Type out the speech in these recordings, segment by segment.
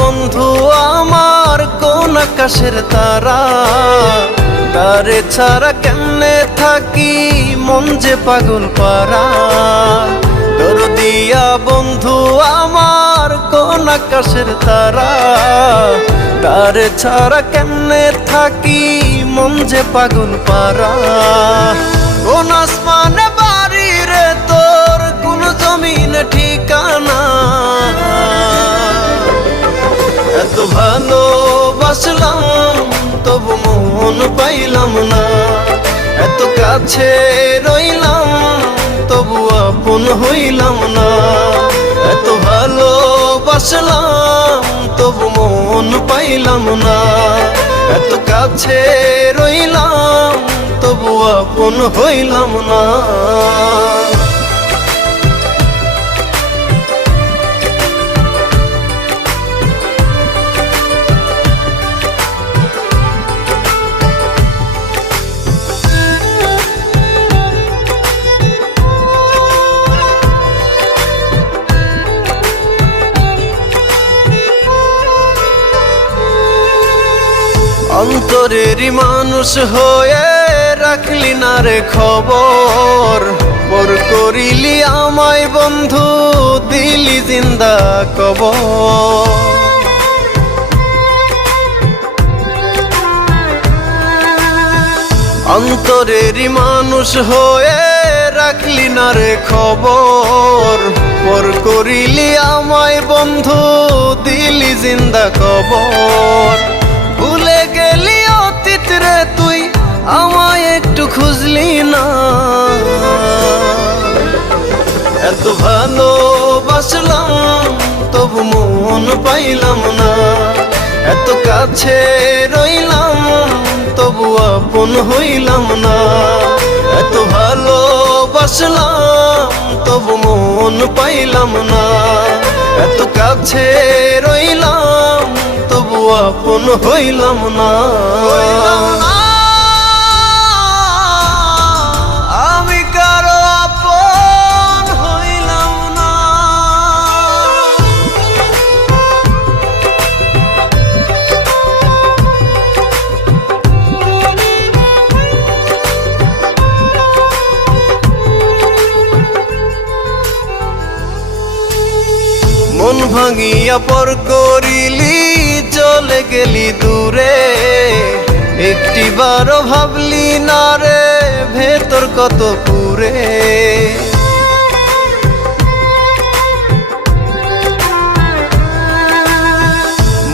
বন্ধু আমার কোন আকাশের তারা, তারে ছাড়া কেমনে থাকি মন যে পাগল পারা। দরদিয়া বন্ধু আমার কোন আকাশের তারা, তারে ছাড়া কেমনে থাকি মন যে পাগল পারা। কোন আসমানে বাড়ি রে তোর, কোন জমিনে ঠিকানা, এত ভালোবাসলাম তবু মন পাইলাম না। এত কাছে রইলাম তবু আপন হইলাম না। এত ভালোবাসলাম তবু মন পাইলাম না। এত কাছে রইলাম তবু আপন হইলাম না। অন্তরেরই মানুষ হয়ে রাখলি না রে খবর, পর করিলি আমায় বন্ধু দিলি জিন্দা কবর। অন্তরেরই মানুষ হয়ে রাখলি না রে খবর, পর করিলি আমায় বন্ধু দিলি জিন্দা কবর। ভুলে গেলি অতীত রে তুই আমায় একটু খুঁজলি না। এত ভালোবাসলাম তবু মন পাইলাম না। এত কাছে রইলাম তবু আপন হইলাম না। এত ভালোবাসলাম তবু মন পাইলাম না। এত কাছে রইলাম তবু আপন হইলাম না। আমি কারো আপন হইলাম না। মন ভাঙিয়া পর করিলি চলে গেলি দূরে, একটিবারও ভাবলি না রে ভেতর কত পুরে।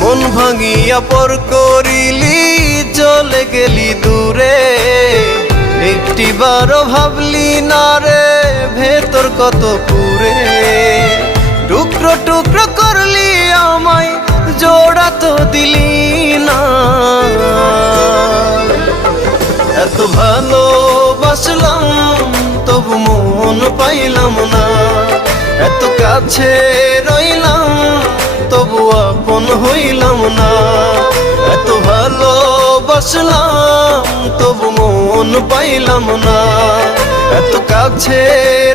মন ভাঙিয়া পর করিলি চলে গেলি দূরে, একটিবারও ভাবলি না রে ভেতর কত পুরে। টুকরো টুকরো করলি আমায় জোড়া তো দিলি না। এত ভালোবাসলাম তবু মন পাইলাম না। এত কাছে রইলাম তবু আপন হইলাম না। এত ভালোবাসলাম তবু মন পাইলাম না। এত কাছে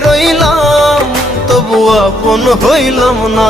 রইলাম তবু আপন হইলাম না।